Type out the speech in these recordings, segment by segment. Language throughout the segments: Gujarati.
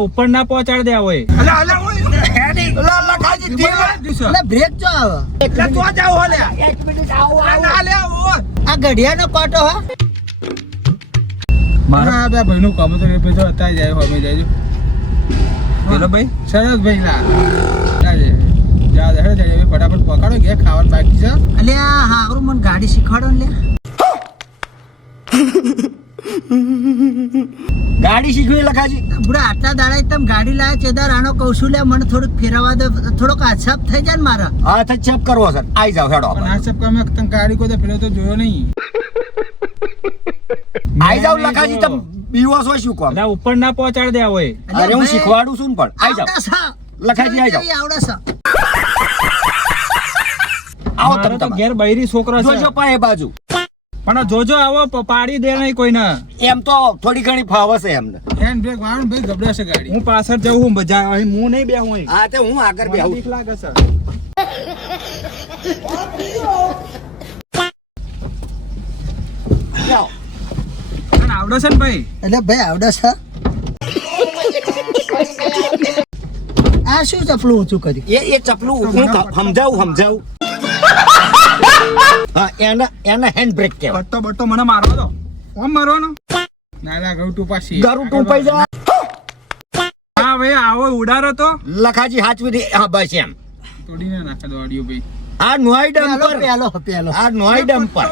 ઉપર ના પહોંચાડ દે હોય બ્રેક જો આવે આ ઘડિયાળનો કાંટો હા મારા ભાઈ નું કામ તો અત્યારે જાય અમે જાય પેલો ભાઈ સરસ ભાઈ ના ફટાફટ પકડો કે ખાવાનું બાકી છે અલ્યા હારું મને ગાડી શીખવાડો ને ગાડી શીખવી લખાજી બુડા આટલા દાડા તમે ગાડી લાયા ચેદાર આનો કહું છું લે મને થોડુંક ફેરવા દો થોડોક આછાપ થઈ જાય ને મારા હા તો ચેપ કરવો સર આઈ જાવ હેડો પણ આ સબ કામ તને ગાડી કોઈ પેલો તો જોયો નહીં આઈ જાવ લખાજી તમ બીવો છો શું કોમ ના ઉપર ના પહોંચાડ દે હોય અરે હું શીખવાડું છું ને પણ આઈ જાવ લખાજી આઈ જાવ આવડે છે આવો મારો તમ તો ઘેર બૈરી છોકરો છે જોજો પાએ બાજુ પણ જોજો આવો પાડી દે નહીં કોઈને એમ તો થોડી ઘણી ફાવે છે એમને હેન્ડ બ્રેક વાળું ભાઈ ગબડાશે ગાડી હું પાછળ જઉં હું બજા હું નહીં બેહું અહીં હા તે હું આગળ બેહું બીક લાગે છે જાઓ અને આવડે છે ને ભાઈ એટલે ભાઈ આવડે છે આ શું ચપલું ઊંચું કર્યું એ ચપલું હું સમજાવું હા એને હેન્ડ બ્રેક કહેવાય બટ્ટો બટ્ટો મને મારવા દો ઓમ મારવાનો નાલા ગૌ ટુપાસી ગરુ ટૂંપાઈ જા હા ભાઈ આવો ઉડારો તો લખાજી હાચવી હા બસ એમ તોડીને નાખે દો ઓડિયો ભાઈ આ નોઈ ડમ્પર પેલો આ નોઈ ડમ્પર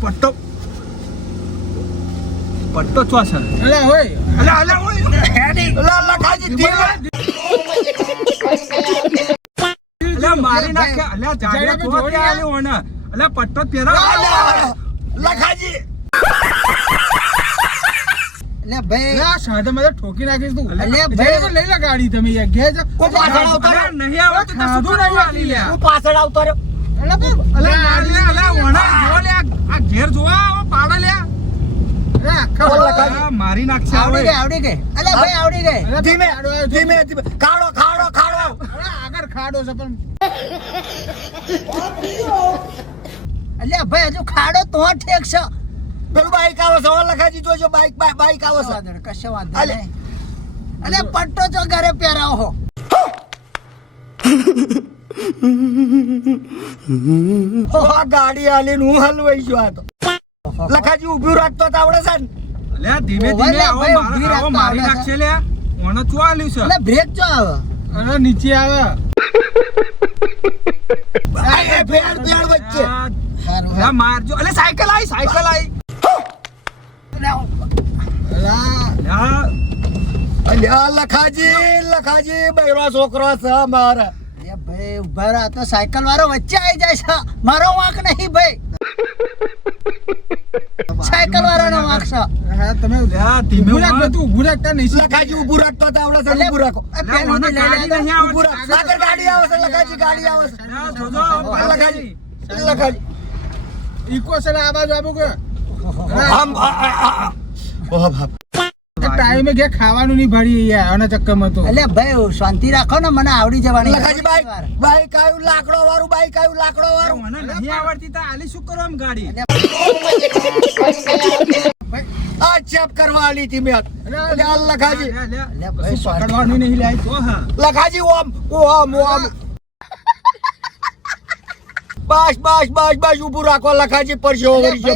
પટ્ટો પટ્ટો ચોસર અલે ઓય અલે ઓય લખાજી ધીમે અલે મારી નાખે અલે જાડે તો આલે ઓના અલે પટ્ટો પહેરા લખાજી એટલે ભાઈ આ સાદે મને ઠોકી નાખીશ તું અલે ભાઈ ભાઈ તો લઈ લે ગાડી તમે યાર ઘે જ કો પાછળ આવતો રે નહીં આવતો તો સુધું નહીં આલી લે હું પાછળ આવતો રે અલે ગાડી અલે ઓના જો લે આ ઘેર જોવા પાડા લે મારી નાખશે આવડી ગઈ અલે ભાઈ આવડી ગઈ ધીમે ખાડો આગળ ખાડો છે પણ અલે ભાઈ હજુ ખાડો તો ઠેક છે પેલું બાઈક આવે છે લખાજી જોજો બાઈક આવે છે કશો વાંધો નહીં અલે પટ્ટો જો ઘરે પહેરાવો આ ગાડી આલીને હું હલવાઈ ગયો આ તો લખાજી ઊભું રાખતો તો આવડે છે ને અલે ધીમે ધીમે આવો મારી નાખશે લે ઓને ચો આલ્યું છે અલે બ્રેક જો આવે અરે નીચે આવે આ ભેળ વચ્ચે અલે મારજો અલે સાયકલ આઈ અલ્યા લખાજી બૈરો છોકરો છે મારા એ ભાઈ ઉભા રહો તો સાયકલ વાળો વચ્ચે આવી જાય છે મારો વાંક નહીં ભાઈ સાયકલ વાળાનો વાંક છે હા તમે ધીમે ઊભું રાખતા નહીં લખાજી ઊભું રાખતો તો આવડે છે ઊભું રાખો ઊભું રાખ સાગર ગાડી આવે છે લખાજી ગાડી આવે છે લખાજી ઈકો છે આ બાજુ આબુ કે આમ ઓહ બાપ ટાઈમે કે ખાવાનું નહીં ભાડી યાર આના ચક્કરમાં તો એટલે ભાઈ શાંતિ રાખો ને મને આવડી જવાની લખાજી બાઈક આવ્યું લાકડો વાળું મને નહીં આવડતી તો આલી શું કરો આમ ગાડી આ ચેપ કરવા આલી હતી મેં લખાજી પકડવાની નહીં લાય તો હા લખાજી ઓમ બસ ઊભું રાખો લખાજી પરસો વળી છે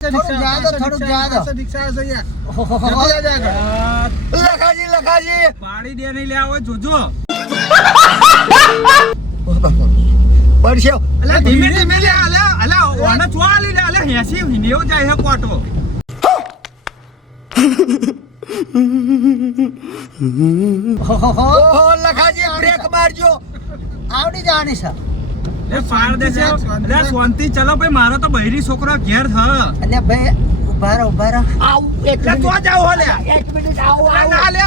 થોડુંક જા દો લખાજી પાડી દે નહીં લે આવો જોજો પરસો અલે ધીમે લે અલે ઓને ચો આલી લે અલે 80 90 જાય હે કોટો ઓહો લખાજી બ્રેક મારજો આવડી જવાની છે લે પાડ દે છે અલે શાંતિ ચલો ભાઈ મારો તો બૈરી છોકરો ઘેર થ એટલે ભાઈ ઉભા રહો આવ એટલે તો જાવ હો લે 1 મિનિટ આવો ના લે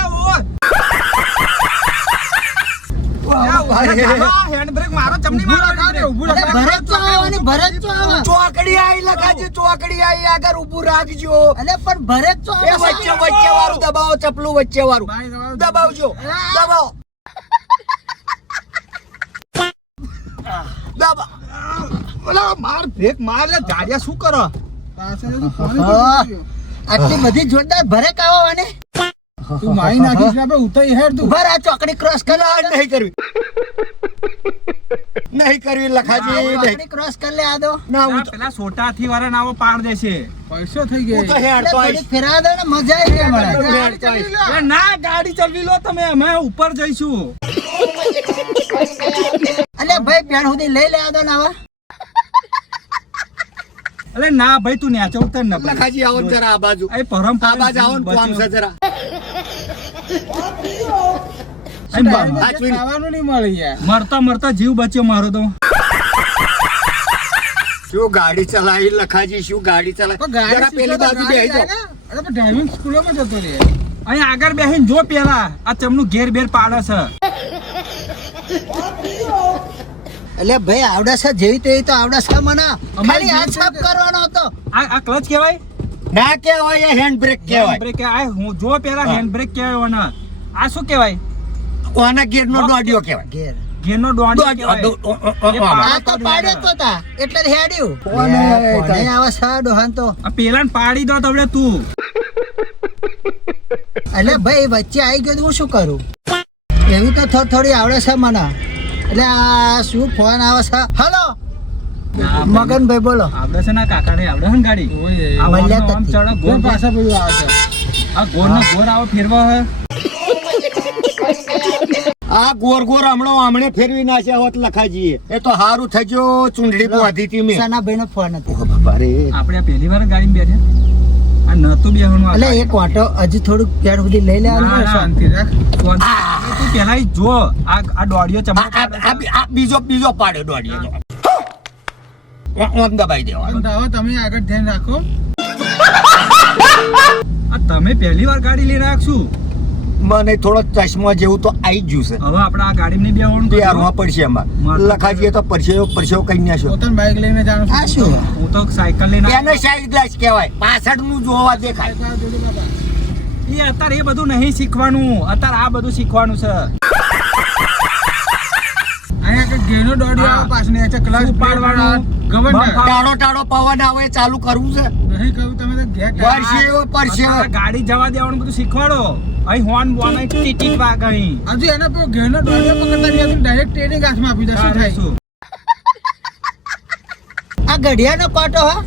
હેન્ડ બ્રેક મારો ચમની મારો ઊભું અરે ભરત તો આવવાની ભરત તો આવે ચોકડી આવી લખાજી ચોકડી આવી આગળ ઊભું રાખજો અલે પણ ભરત તો એ વચ્ચે વાળું દબાવો ચપલું વચ્ચે વાળું દબાવજો દબાવો ઓલા માર બ્રેક માર લે જાડિયા શું કરો આટલી બધી જોરદાર ભરેક આવવાની તું મારી નાખીશ ને આપણે ઉતરી હેડ તું ઉભા રહો, ચોકડી ક્રોસ કર ના, નહીં કરવી નહીં કરવી લખાજી નહીં. ચોકડી ક્રોસ કર લે આદો ના હું આ પેલા સોટા હાથી વાળા નાવો પાડ દેશે. પૈસો થઈ હું તો ગયો હેડતો એટલે આવીશ. થોડીક ફેરવા દો ને મજા આવી જાય મને. હું હેડતો આવીશ. અરે ના, ગાડી ચલાવી લો તમે, અમે ઉપર જઈશું. અલે ભાઈ પેણ સુધી લઈ લે આદો ને આવા. અરે ના ભાઈ, તું ન્યાચે ઉતર ને ભાઈ. લખાજી આવો ને જરા આ બાજુ. એ પરંપરા આ બાજુ આવો ને કોમ છે જરા. ખાવાનું નહીં મળે યાર મરતા મરતા જીવ બચ્યો મારો તો. શું ગાડી ચલાવી લખાજી, શું ગાડી પણ ચલાવી. ગાડી જરા પેલી બાજુ બેસી જાઓ. અરે પણ ડ્રાઇવિંગ સ્કૂલમાં જતો રે અહીં આગળ બેહીને જો પેલા આ ચમનું ઘેર બેર પાડે છે. એટલે ભાઈ આવડે છે જેવી તેવી તો આવડે છે મને. ખાલી હાથ સાફ કરવાનો હતો. આ ક્લચ કહેવાય, ના કહેવાય, હેન્ડ બ્રેક કહેવાય. બ્રેક કહેવાય. હું જો પેલા હેન્ડ બ્રેક કહેવાય ને. આ શું કહેવાય? કોના ગેરનો દોડ્યો કહેવાય. ઘેર ઘેરનો દોંડિયો કહેવાય. આ તો પાડ્યો તો તા એટલે જ હેડ્યું. કોને કોને આવે છે ડોહાન તો. આ પેલાને પાડી દો તવડે તું. એટલે ભાઈ વચ્ચે આવી ગયો તો હું શું કરું? એવી તો થોડી આવડે છે મને. એટલે આ શું ફોન આવે છે? હલો મગનભાઈ બોલો. આવડે છે ને કાકાને આવડે છે ને ગાડી. ઓય આ મળ્યા ઓમનો ઓમ તતી. ચડે, ગોળ ગોળ પાછા પેલું આવે છે આ ગોળનો ગોળ આવો ફેરવા હે. આ ગોર ગોર હમણે ફેરવી નાખ્યા હોત લખાજી. એ તો હારું થઈ ગયો, ચૂંટણી બાંધી હતી મેં. સનાભાઈ નો ફોન હતો. ઓ બાપા રે. આપણે આ પહેલી વાર ગાડીમાં બેઠા. આ નતું બેહવાનું આ એટલે ગાડી. એક વાટો હજુ થોડુંક પેડ સુધી લઈ ના, લેવાનું. ના. શાંતિ રાખ તું પેલા ઈ જો આ દોડિયો ચમડો પાડે છે. આ બીજો પાડ્યો દોડ્યો. ઓમ દબાઈ દેવાનો. પણ હવે તમે આગળ ધ્યાન રાખો આ તમે પહેલી વાર ગાડી લઈને રાખશું. મને થોડો ચશ્મા જેવું તો આવી જ ગયું છે. હવે આપણે આ ગાડીમાં નહીં બેહવાનું બે કરજો. હારમાં પડશે એમાં. લખાજીએ તો પરસેવો કઈ નાખ્યો. પોતાની બાઈક લઈને જાણું આ શું? હું તો સાયકલ લઈને એને સાઈડ ગ્લાસ કહેવાય. પાછળનું જોવા દેખાય. એ અત્યારે એ બધું નહીં શીખવાનું, અત્યારે આ બધું શીખવાનું છે. અહીંયા કે ઘેનો દોડી આવે પાછળ ને ક્લાસ શું પાડવાનું? ગવર્નર ટાળો ટાળો પવન આવે એ ચાલુ કરવું છે. નહીં કહ્યું તમે તો ઘેર પરસેવો અત્યારે ગાડી જવા દેવાનું બધું શીખવાડો. અહીં હોર્ન બોન અહીં ટીટી વાગે અહીં. હજુ એના પર ઘેનો દોડી પકડતા નહીં ડાયરેક્ટ ટ્રેનિંગ હાથમાં આપી દે શું તારે થાય શું? આ ઘડિયાળનો કાંટો હા?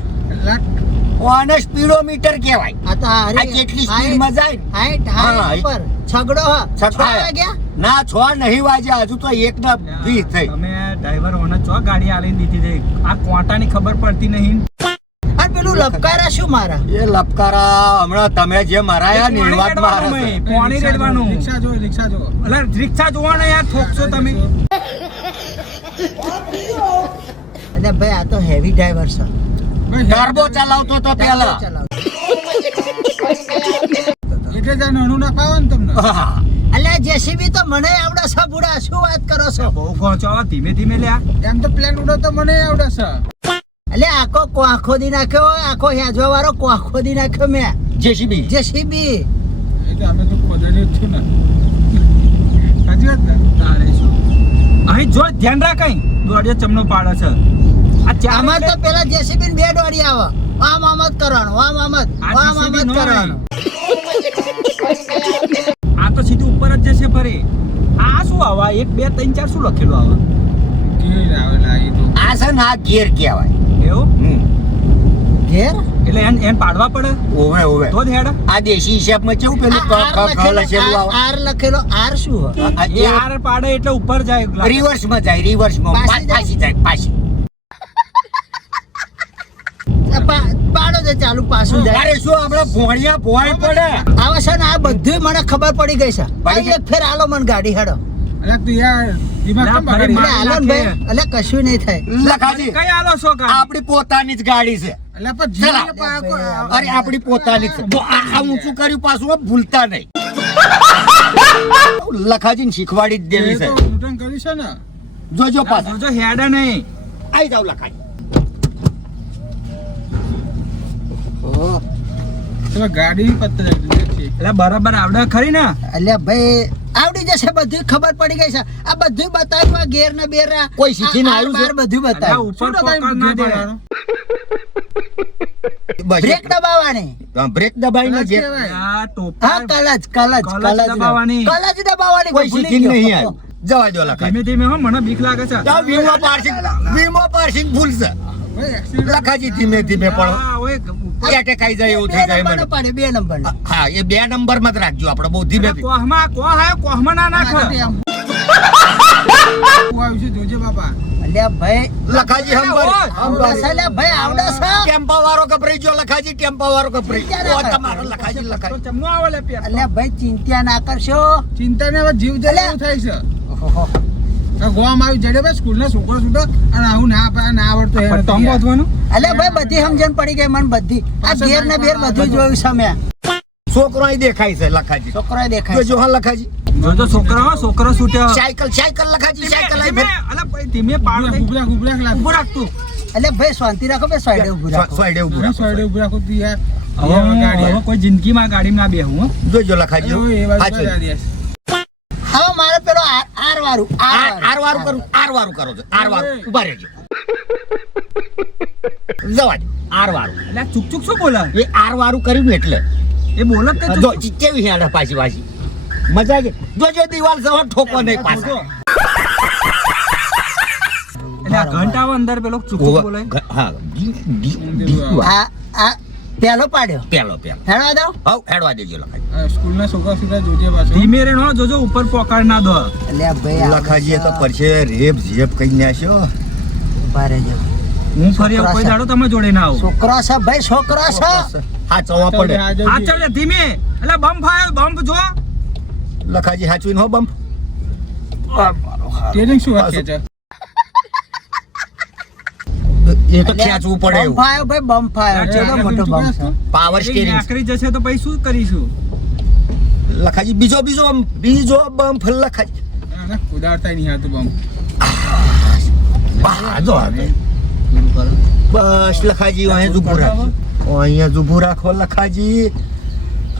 આને સ્પીડોમીટર કહેવાય. આ તો આ કેટલી સ્પીડમાં જાય ને? હા, ઉપર છગડો હા. છ વાગ્યા? ના 6 નહીં વાગ્યા, હજુ તો 1:20 થઈ. તમે ડ્રાઈવર ઓને ચો ગાડી આલીને દીધી હતી. આ કોટાની ખબર પડતી નહીં. અને પેલું લપકારા શું મારા? એ લપકારા હમણાં તમે જે મરાયા ને એ વાત મારે છે. પાણી રેડવાનું. રિક્ષા જો અલા રિક્ષા જોવાના યાર, ઠોકશો તમે. એટલે ભાઈ આ તો હેવી ડ્રાઈવર છે. ટર્બો ચલાવતો તો પેલા. ચલાવ. એટલે જ આ નાનું ના પાવે ને તમને હા. અલ્યા જેસીબી તો મને આવડે છે બુડા, શું વાત કરો છો? બહુ પહોંચો, ધીમે ધીમે લ્યા. એમ તો પ્લેન ઉડો તો મને આવડે છે એટલે આખો કોખો દી નાખ્યો, આખો હેજવા વાળો કોખો દી નાખ્યો મેં. જેસીબી. જેસીબી એ તો અમે તો ખોદણી જ છું ને સાચી વાત ને તારે શું? અહીં જો ધ્યાન રાખ, અહીં દોડિયો ચમનો પાડે છે. આ ચાર આમાં તો એટલે- પેલા જેસીબી ને બે દોડી આવે. આમ આમ જ કરવાનું, આમ આમ જ, આ આમ આમ જ JCB નો કરવાનું. આ તો સીધું ઉપર જ જશે ફરી. આ શું આવા 1 2 3 4 શું લખેલું આવા? ઘેર આવેલા એ તો આ છે ને આ ગિયર કહેવાય. એવું ઘેર એટલે એને પાડવા પડે ઓવે ઓવે. તો જ હેડ. આ દેશી હિસાબમાં કેવું પેલું ક ખ ખ લખેલું આવે. આર લખેલો, આર શું હોય? આ એ આર પાડે એટલે ઉપર જાય. રિવર્સમાં જાય, રિવર્સમાં પાછી જાય? પાછી જાય, પાછી. પાડો છે ચાલુ, પાછું જાય. અરે શું આપણે ભોણિયા ભોય પડે. આવે છે ને આ બધું મને ખબર પડી ગઈ છે. પડી ગઈ? એક ફેર આલો મને ગાડી હેડો. અરે તું યાર દિમાગ ના, કેમ બગાડી ફરી એટલે આલો ને ભાઈ, એટલે કશું નહીં થાય. લખાજી કઈ આલો છો કાઢી? આપણી પોતાની જ ગાડી છે. એટલે પણ ચલા. જીવને પાકો અરે આપણી પોતાની જ છે. તો આ ઊંચું કર્યું પાછું હો, ભૂલતા નહીં. લખાજીને શીખવાડી જ દેવી છે. તો લૂંટણ કર્યું છે ને જોજો પાછા. જોજો હેડ નહીં. આઈ જાવ લખાજી. તમે ગાડી પત્તા રાખી એટલે બરાબર આવડે ખરી ને? એટલે ભાઈ આવડી જશે, બધું ખબર પડી ગઈ છે. આ બધું બતાવ્યું, આ ગેર ને બેર, આ કોઈ શીખીને આ આવ્યું છે? બાર બધું એટલે બતાવ્યું. ઉપર પકડ ના દે. બ્રેક દબાવવાની બ્રેક દબાઈને જે આ ટોપર હા કલચ દબાવવાની. કલચ દબાવવાની કોઈ ભૂલી શીખીને ગયો. નહીં આવ્યું જવા દો લખાજી ધીમે ધીમે હો મને બીક લાગે છે વીમો પાર્સિંગ ભૂલશે ભાઈ એક્સિડન્ટ લખાજી ધીમે ધીમે પણ આ ઓય એટેક આવી જાય એવું થઈ જાય બે મને નંબરનો પાડે, 2 નંબરનો. હા એ 2 નંબરમાં જ રાખજો આપણે બહુ ધીમે ધીમે કોહમાં ના નાખ આવ્યું છે જોજે બાપા અલ્યા ભાઈ લખાજી હંબર અલ્યા ભાઈ આવડે છે ટેમ્પા વાળો કપરાઈ ગયો લખાજી ટેમ્પા વાળો કપરાઈ ગયો ઓ તમારો લખાજી તો લખાજી ચમનો આવે લે પેટ અલ્યા ભાઈ ચિંતા ના કરશો ચિંતા ને હવે જીવ જાય એવું થાય છે આ ગોમ આવી જડે ભાઈ સ્કૂલના છોકરો છૂટો અને આવું ના આવડતો હે પટ્ટો બાંધવાનું અલ્યા ભાઈ બધી સમજણ પડી ગઈ મને બધી આ ઘેર ને બેર બધું જોયું છે મેં છોકરો અહીં દેખાય છે લખાજી છોકરાએ દેખાય જો હા લખાજી જો છોકરો છૂટ્યો સાયકલ લખાજી સાયકલ આવી ધીમે અલા ભાઈ ધીમે પાડ દે ગુબરા લાગ ઊભું રાખ તું અલ્યા ભાઈ શાંતિ રાખો બે સાઈડે ઊભું રાખો સોયડે ઉભું રાખો. સાઈડે ઉભા રાખો તું યાર હવે કોઈ જિંદગીમાં ગાડીમાં ના બેહું હો જોજો લખાજી એ બાજુ સાચું. હવે મારે પેલો આર વાળું આર વારું કરું આર વારું કરો છો આર વારું ઉભા રહેજો જવા દો આર વારું એટલે ચૂક શું બોલે એ આર વારું કર્યું ને એટલે એ બોલે જ તે જો કેવી હેડા પાછી વાસી મજા આવી જોજો દિવાલ સવા ઠોકો નહીં પાછા એટલે આ ઘંટા આવે અંદર પેલો ચૂક બોલે હા આ પેલો પાડ્યો પેલો હેડવા દો હવ હેડવા દેજો લખાજી સ્કૂલના છોકરા છૂટા જોજે પાછો ધીમે રે નો જોજો ઉપર પોકાડ ના દો અલ્યા ભાઈ લખાજીએ તો પરસે રેપ ઝેપ કઈ નાખ્યો ઉભા રહેજો હું ફરી આવું, કોઈ દાડો તમે જોડે ના આવું છોકરો છે ભાઈ છોકરો છે હા ચવા પડે આ ચાલ ધીમે એટલે બમ્પ ફાયો બમ્પ જો લખાજી હાચવીને હો બમ્પ ટ્રેનિંગ શું વાત છે એ તો ખેંચવું પડે બમ્પ એવું ફાયો ભાઈ બમ્પ ફાયો ચેલો મોટો બમ્પ છે પાવર એ સ્ટીરિંગ આકરી જશે તો પછી શું કરીશું લખાજી બીજો બમ્પ લખાજી કુદાડતા નહીં હતું બમ વાહ, જો હવે. બસ લખાજી અહીંયા જ ઊભું રાખજો અહીંયા જ ઊભું રાખો લખાજી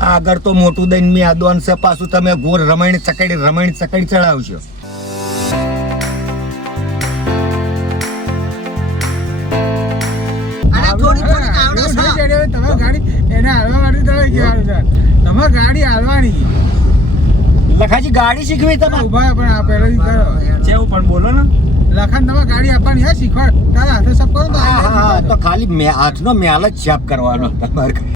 આગળ તો મોટું દઈને મેદાન છે પાછું તમે ગોળ રમણ ચકડી ચડાવશો અને થોડી થોડી આવડે છે તમારી ગાડી એને હાલવા માટે તમે કહેવાનું છે તમારી ગાડી હાલવાની લખાજી ગાડી શીખવી તમારે ઉભા પણ આ પહેલેથી કરો જેવું પણ બોલો ને લખાણ તમારે ગાડી આપવાની હે શીખવાડ તારા હાથે સબ કરો ને તો હા તો ખાલી હાથનો મેલ જ છાપ કરવાનો તમારે